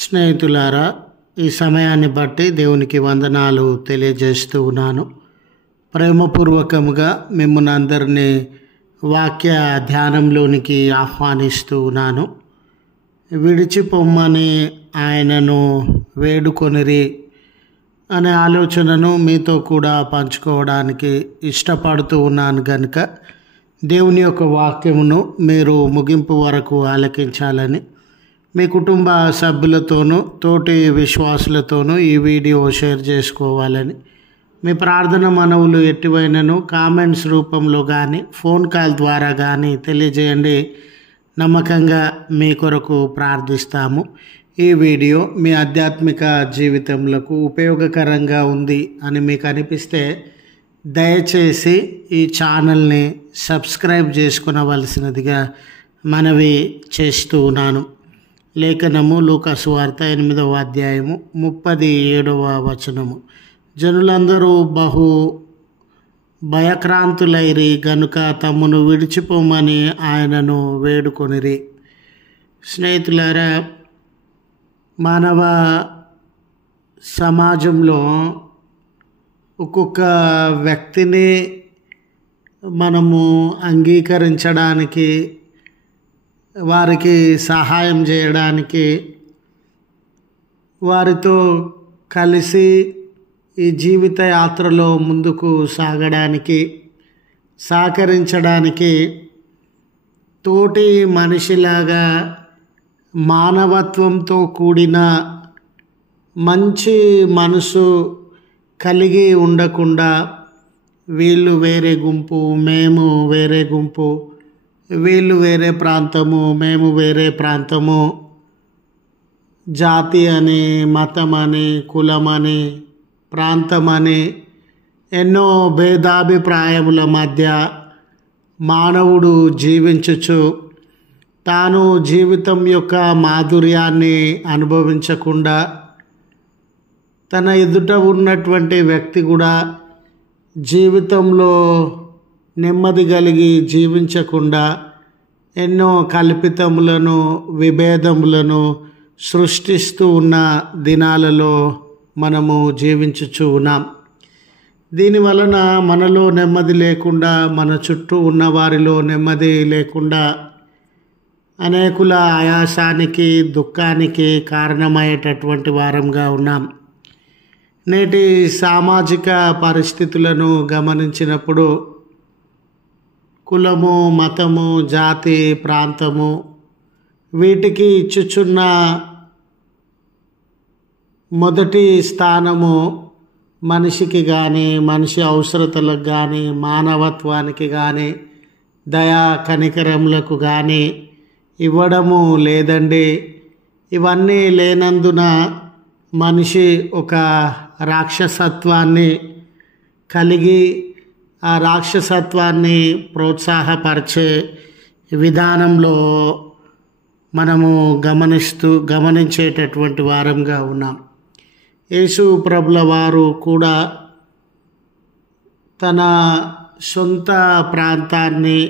స్నేహితులారా, ఈ సమయాన్ని బట్టి దేవునికి వందనాలు తెలియజేస్తూ ఉన్నాను. ప్రేమపూర్వకముగా మిమ్మల్ని అందరినీ వాక్య ధ్యానంలోనికి ఆహ్వానిస్తూ ఉన్నాను. విడిచిపోమ్మని ఆయనను వేడుకొనిరి అనే ఆలోచనను మీతో కూడా పంచుకోవడానికి ఇష్టపడుతూ ఉన్నాను కనుక దేవుని యొక్క వాక్యమును మీరు ముగింపు వరకు ఆలకించాలని మీ కుటుంబ సభ్యులతోనూ తోటి విశ్వాసులతోనూ ఈ వీడియో షేర్ చేసుకోవాలని మీ ప్రార్థన మనవులు ఎట్టివైనను కామెంట్స్ రూపంలో కానీ ఫోన్ కాల్ ద్వారా కానీ తెలియజేయండి. నమ్మకంగా మీ కొరకు ప్రార్థిస్తాము. ఈ వీడియో మీ ఆధ్యాత్మిక జీవితంలో ఉపయోగకరంగా ఉంది అని మీకు అనిపిస్తే దయచేసి ఈ ఛానల్ని సబ్స్క్రైబ్ చేసుకునవలసినదిగా మనవి చేస్తూ ఉన్నాను. లేఖనము లూకా సువార్త 8వ అధ్యాయము 37వ వచనము. జనులందరూ బహు భయక్రాంతులైరి గనుక తమ్మును విడిచిపోమని ఆయనను వేడుకొనిరి. స్నేహితులారా, మానవ సమాజంలో ఒక్కొక్క వ్యక్తిని మనము అంగీకరించడానికి, వారికి సహాయం చేయడానికి, వారితో కలిసి ఈ జీవిత యాత్రలో ముందుకు సాగడానికి, సహకరించడానికి తోటి మనిషిలాగా మానవత్వంతో కూడిన మంచి మనసు కలిగి ఉండకుండా వీళ్ళు వేరే గుంపు, మేము వేరే గుంపు, వీళ్ళు వేరే ప్రాంతము, మేము వేరే ప్రాంతము, జాతి అని, మతం అని, కులమని, ప్రాంతమని ఎన్నో భేదాభిప్రాయముల మధ్య మానవుడు జీవించుచు తాను జీవితం యొక్క మాధుర్యాన్ని అనుభవించకుండా, తన ఎదుట ఉన్నటువంటి వ్యక్తి కూడా జీవితంలో నెమ్మది కలిగి జీవించకుండా ఎన్నో కల్పితములను, విభేదములను సృష్టిస్తూ ఉన్న దినాలలో మనము జీవించుచూ ఉన్నాం. దీని వలన మనలో నెమ్మది లేకుండా, మన చుట్టూ ఉన్న వారిలో నెమ్మది లేకుండా అనేకుల ఆయాసానికి, దుఃఖానికి కారణమయ్యేటటువంటి వారంగా ఉన్నాం. నేటి సామాజిక పరిస్థితులను గమనించినప్పుడు కులము, మతము, జాతి, ప్రాంతము వీటికి ఇచ్చుచున్న మొదటి స్థానము మనిషికి కానీ, మనిషి అవసరతలకు కానీ, మానవత్వానికి కానీ, దయా కనికరములకు కానీ ఇవ్వడము లేదండి. ఇవన్నీ లేనందున మనిషి ఒక రాక్షసత్వాన్ని కలిగి ఆ రాక్షసత్వాన్ని ప్రోత్సాహపరిచే విధానంలో మనము గమనించేటటువంటి వారంగా ఉన్నాం. యేసు ప్రభుల వారు కూడా తన సొంత ప్రాంతాన్ని,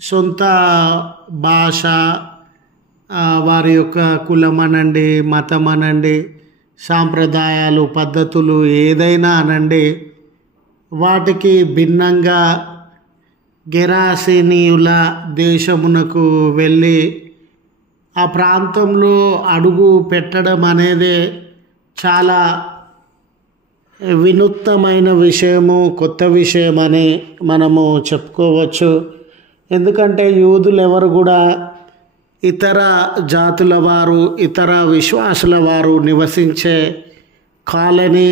సొంత భాష, వారి యొక్క కులమనండి, మతమనండి, సాంప్రదాయాలు, పద్ధతులు ఏదైనా అనండి, వాటికి భిన్నంగా గెరాసీనీయుల దేశమునకు వెళ్ళి ఆ ప్రాంతంలో అడుగు పెట్టడం అనేది చాలా వినూత్నమైన విషయము, కొత్త విషయమని మనము చెప్పుకోవచ్చు. ఎందుకంటే యూదులు ఎవరు కూడా ఇతర జాతుల వారు, ఇతర విశ్వాసుల వారు నివసించే కాలనీ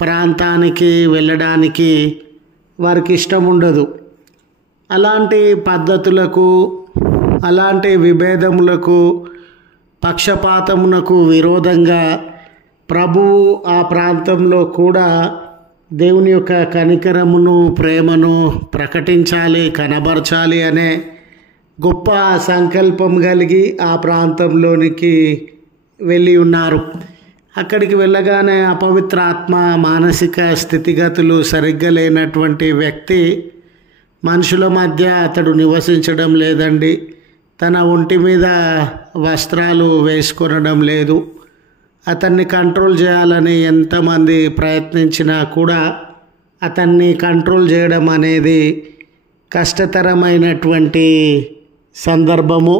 ప్రాంతానికి వెళ్ళడానికి వారికి ఇష్టం ఉండదు. అలాంటి పద్ధతులకు, అలాంటి విభేదములకు, పక్షపాతమునకు విరోధంగా ప్రభువు ఆ ప్రాంతంలో కూడా దేవుని యొక్క కనికరమును, ప్రేమను ప్రకటించాలి, కనబరచాలి అనే గొప్ప సంకల్పం కలిగి ఆ ప్రాంతంలోనికి వెళ్ళి ఉన్నారు. అక్కడికి వెళ్ళగానే అపవిత్ర ఆత్మ, మానసిక స్థితిగతులు సరిగ్గా లేనటువంటి వ్యక్తి మనుషుల మధ్య అతడు నివసించడం లేదండి. తన ఒంటి మీద వస్త్రాలు వేసుకొనడం లేదు. అతన్ని కంట్రోల్ చేయాలని ఎంతమంది ప్రయత్నించినా కూడా అతన్ని కంట్రోల్ చేయడం అనేది కష్టతరమైనటువంటి సందర్భము.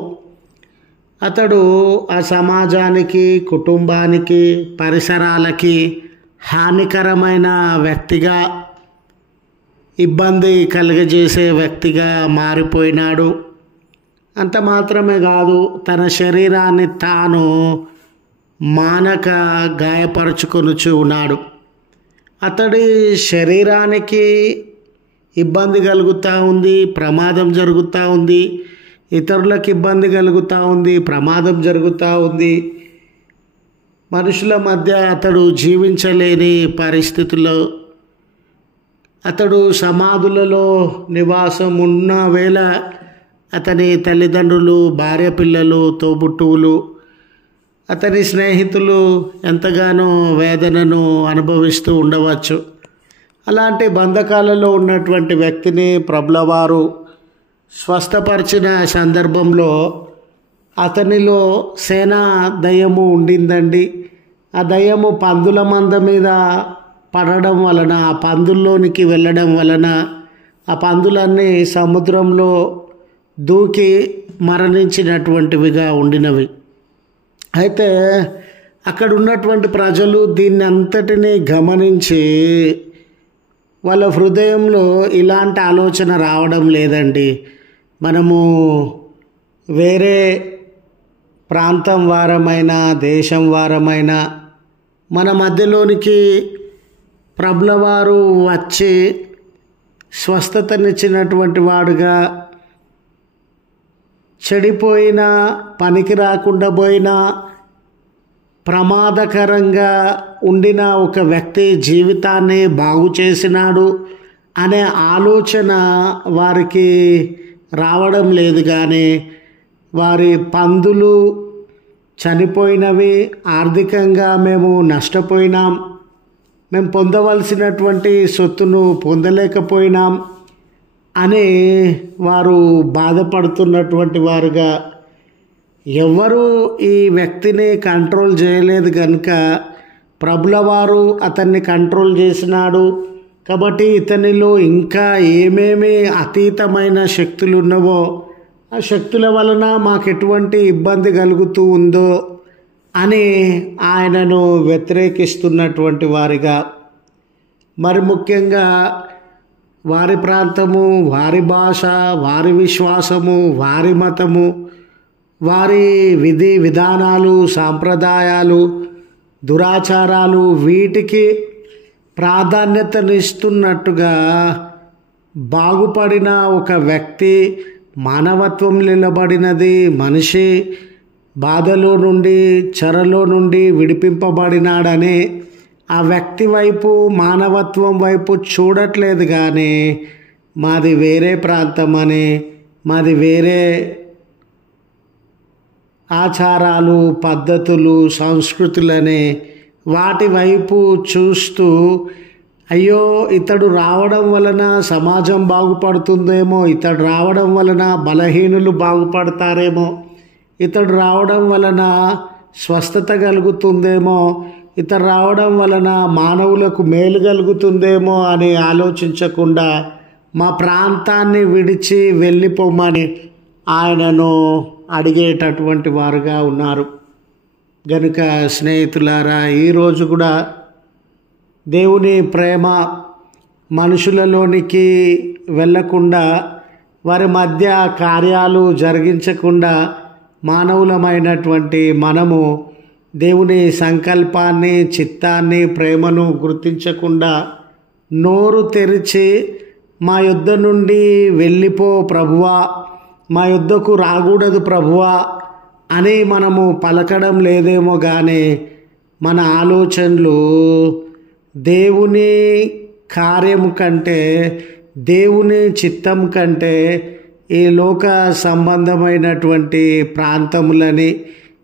అతడు ఆ సమాజానికి, కుటుంబానికి, పరిసరాలకి హానికరమైన వ్యక్తిగా, ఇబ్బంది కలుగజేసే వ్యక్తిగా మారిపోయినాడు. అంత మాత్రమే కాదు, తన శరీరాన్ని తాను మానక గాయపరుచుకొనుచు ఉన్నాడు. అతడి శరీరానికి ఇబ్బంది కలుగుతూ ఉంది, ప్రమాదం జరుగుతూ ఉంది. ఇతరులకు ఇబ్బంది కలుగుతూ ఉంది, ప్రమాదం జరుగుతూ ఉంది. మనుషుల మధ్య అతడు జీవించలేని పరిస్థితుల్లో, అతడు సమాధులలో నివాసం ఉన్న వేళ అతని తల్లిదండ్రులు, భార్య పిల్లలు, తోబుట్టువులు, అతని స్నేహితులు ఎంతగానో వేదనను అనుభవిస్తూ ఉండవచ్చు. అలాంటి బంధకాలలో ఉన్నటువంటి వ్యక్తిని ప్రభులవారు స్వస్థపరిచిన సందర్భంలో అతనిలో సేనా దయ్యము ఉండిందండి. ఆ దయ్యము పందుల మంద మీద పడడం వలన, ఆ పందుల్లోనికి వెళ్ళడం వలన ఆ పందులన్నీ సముద్రంలో దూకి మరణించినటువంటివిగా ఉండినవి. అయితే అక్కడ ఉన్నటువంటి ప్రజలు దీన్ని అంతటినీ గమనించి వాళ్ళ హృదయంలో ఇలాంటి ఆలోచన రావడం లేదండి, మనము వేరే ప్రాంతం వారమైనా, దేశం వారమైనా మన మధ్యలోనికి ప్రభులవారు వచ్చి స్వస్థతనిచ్చినటువంటి వాడుగా, చెడిపోయిన, పనికి రాకుండా పోయినా, ప్రమాదకరంగా ఉండిన ఒక వ్యక్తి జీవితాన్ని బాగు చేసినాడు అనే ఆలోచన వారికి రావడం లేదు. కానీ వారి పందులు చనిపోయినవి, ఆర్థికంగా మేము నష్టపోయినాం, మేము పొందవలసినటువంటి సొత్తును పొందలేకపోయినాం అని వారు బాధపడుతున్నటువంటి వారుగా, ఎవరు ఈ వ్యక్తిని కంట్రోల్ చేయలేదు కనుక ప్రభులవారు అతన్ని కంట్రోల్ చేసినాడు. కాబట్టి ఇతనిలో ఇంకా ఏమేమి అతీతమైన శక్తులు ఉన్నవో ఆ శక్తుల వలన మాకు ఎటువంటి ఇబ్బంది కలుగుతూ ఉందో అని ఆయనను వ్యతిరేకిస్తున్నటువంటి వారిగా, మరి ముఖ్యంగా వారి ప్రాంతము, వారి భాష, వారి విశ్వాసము, వారి మతము, వారి విధి విధానాలు, సాంప్రదాయాలు, దురాచారాలు, వీటికి ప్రాధాన్యతనిస్తున్నట్టుగా బాగుపడిన ఒక వ్యక్తి, మానవత్వం నిలబడినది మనిషి బాధలో నుండి, చెరలో నుండి విడిపింపబడినాడని ఆ వ్యక్తి వైపు, మానవత్వం వైపు చూడట్లేదు. కానీ మాది వేరే ప్రాంతం అని, మాది వేరే ఆచారాలు, పద్ధతులు, సంస్కృతులని వాటి వైపు చూస్తూ, అయ్యో ఇతడు రావడం వలన సమాజం బాగుపడుతుందేమో, ఇతడు రావడం వలన బలహీనులు బాగుపడతారేమో, ఇతడు రావడం వలన స్వస్థత కలుగుతుందేమో, ఇతడు రావడం వలన మానవులకు మేలు కలుగుతుందేమో అని ఆలోచించకుండా మా ప్రాంతాన్ని విడిచి వెళ్ళిపోమని ఆయనను అడిగేటటువంటి వారుగా ఉన్నారు. గనుక స్నేహితులారా, ఈరోజు కూడా దేవుని ప్రేమ మనుషులలోనికి వెళ్ళకుండా, వారి మధ్య కార్యాలు జరిగించకుండా, మానవులమైనటువంటి మనము దేవుని సంకల్పాన్ని, చిత్తాన్ని, ప్రేమను గుర్తించకుండా నోరు తెరిచి మా యొద్ద నుండి వెళ్ళిపో ప్రభువా, మా యొద్దకు రాకూడదు ప్రభువా అని మనము పలకడం లేదేమో. కానీ మన ఆలోచనలు దేవుని కార్యం కంటే, దేవుని చిత్తం కంటే ఈ లోక సంబంధమైనటువంటి ప్రాంతములని,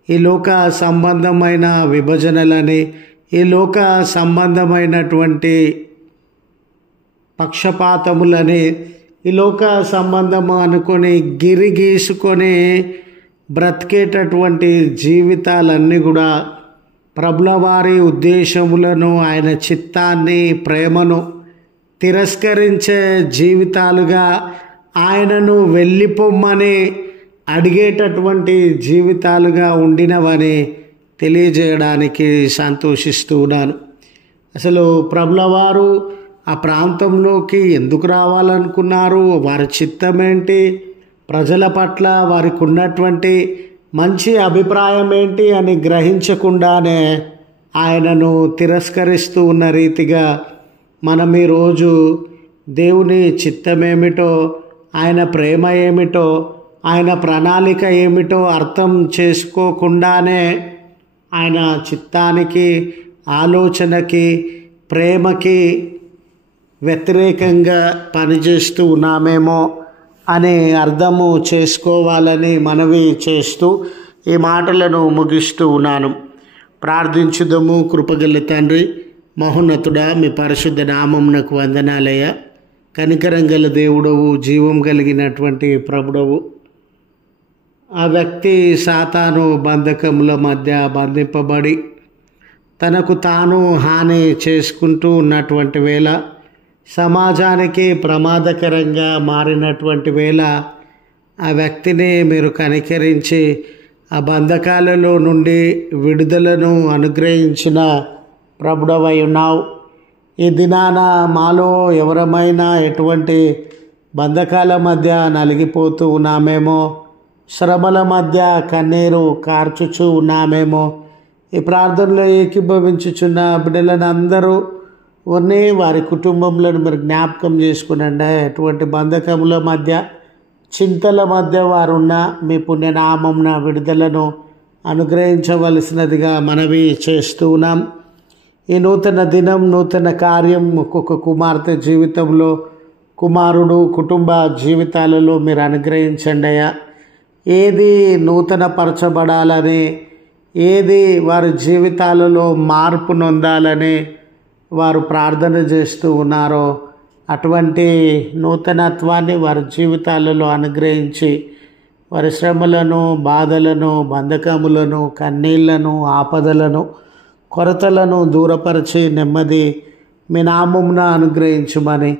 ఈ లోక సంబంధమైన విభజనలని, ఈ లోక సంబంధమైనటువంటి పక్షపాతములని, ఈ లోక సంబంధము అనుకొని గిరి గీసుకొని బ్రతికేటటువంటి జీవితాలన్నీ కూడా ప్రభుల వారి ఉద్దేశములను, ఆయన చిత్తాన్ని, ప్రేమను తిరస్కరించే జీవితాలుగా, ఆయనను వెళ్ళిపోమ్మని అడిగేటటువంటి జీవితాలుగా ఉండినవని తెలియజేయడానికి సంతోషిస్తూ ఉన్నాను. అసలు ప్రభుల వారు ఆ ప్రాంతంలోకి ఎందుకు రావాలనుకున్నారు, వారి చిత్తం ఏంటి, ప్రజల పట్ల వారికి ఉన్నటువంటి మంచి అభిప్రాయం ఏంటి అని గ్రహించకుండానే ఆయనను తిరస్కరిస్తూ ఉన్న రీతిగా మనం ఈరోజు దేవుని చిత్తమేమిటో, ఆయన ప్రేమ ఏమిటో, ఆయన ప్రణాళిక ఏమిటో అర్థం చేసుకోకుండానే ఆయన చిత్తానికి, ఆలోచనకి, ప్రేమకి వ్యతిరేకంగా పనిచేస్తూ ఉన్నామేమో అని అర్థము చేసుకోవాలని మనవి చేస్తూ ఈ మాటలను ముగిస్తూ ఉన్నాను. ప్రార్థించుదము. కృపగల తండ్రి, మహోన్నతుడా, మీ పరిశుద్ధ నామమునకు వందనాలయ్యా. కనికరం గల దేవుడవు, జీవం కలిగినటువంటి ప్రభుడవు. ఆ వ్యక్తి సాతాను బంధకముల మధ్య బంధింపబడి తనకు తాను హాని చేసుకుంటూ ఉన్నటువంటి వేళ, సమాజానికి ప్రమాదకరంగా మారినటువంటి వేళ ఆ వ్యక్తిని మీరు కనికరించి ఆ బంధకాలలో నుండి విడుదలను అనుగ్రహించిన ప్రభుడవై ఉన్నావు. ఈ దినాన మాలో ఎవరమైనా ఎటువంటి బంధకాల మధ్య నలిగిపోతూ ఉన్నామేమో, శ్రమల మధ్య కన్నీరు కార్చుచూ ఉన్నామేమో, ఈ ప్రార్థనలో ఏకీభవించుచున్న బిడ్డలను అందరూ వారి కుటుంబంలో మీరు జ్ఞాపకం చేసుకునండి. ఎటువంటి బంధకముల మధ్య, చింతల మధ్య వారున్న మీ పుణ్యనామంన విడుదలను అనుగ్రహించవలసినదిగా మనవి చేస్తూ ఉన్నాం. ఈ నూతన దినం, నూతన కార్యం ఒక్కొక్క కుమార్తె జీవితంలో, కుమారుడు కుటుంబ జీవితాలలో మీరు అనుగ్రహించండి అయ్యా. ఏది నూతన పరచబడాలని, ఏది వారి జీవితాలలో మార్పు నొందాలని వారు ప్రార్థన చేస్తూ ఉన్నారో అటువంటి నూతనత్వాన్ని వారి జీవితాలలో అనుగ్రహించి వారి శ్రమలను, బాధలను, బంధకములను, కన్నీళ్లను, ఆపదలను, కొరతలను దూరపరిచి నెమ్మది మీ నామమున అనుగ్రహించుమని,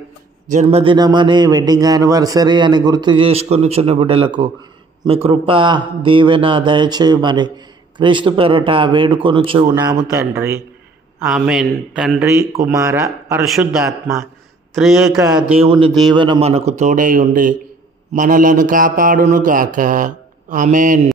జన్మదినమని, వెడ్డింగ్ యానివర్సరీ అని గుర్తు చేసుకొనుచున్న బిడ్డలకు మీ కృప, దీవెన దయచేయమని క్రీస్తు పేరట వేడుకొనుచు ఉన్నాము తండ్రి. ఆమెన్. తండ్రి, కుమార, పరిశుద్ధాత్మ త్రియేక దేవుని దీవెన మనకు తోడై ఉండి మనలను కాపాడును గాక. ఆమెన్.